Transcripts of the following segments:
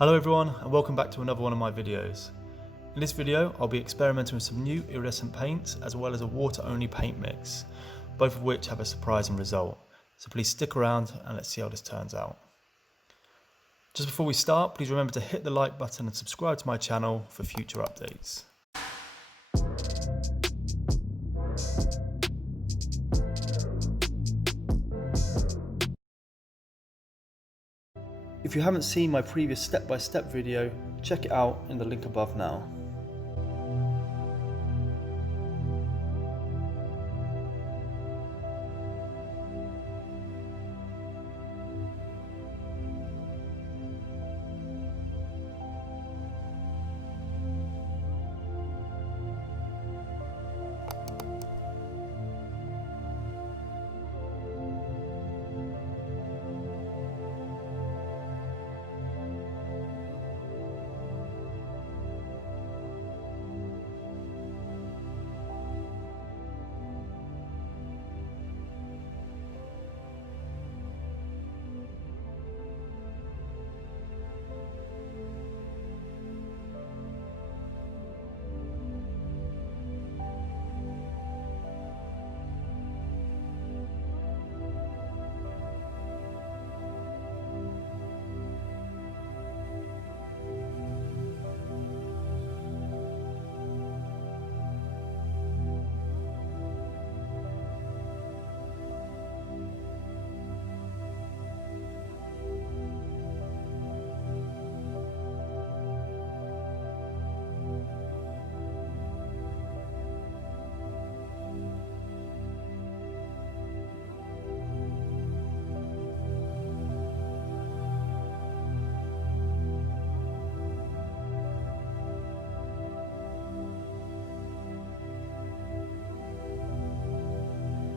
Hello everyone and welcome back to another one of my videos. In this video I'll be experimenting with some new iridescent paints as well as a water only paint mix, both of which have a surprising result. So please stick around and let's see how this turns out. Just before we start, please remember to hit the like button and subscribe to my channel for future updates. If you haven't seen my previous step-by-step video, check it out in the link above now.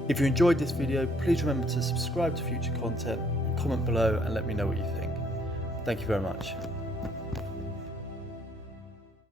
If you enjoyed this video, please remember to subscribe to future content, comment below and let me know what you think. Thank you very much.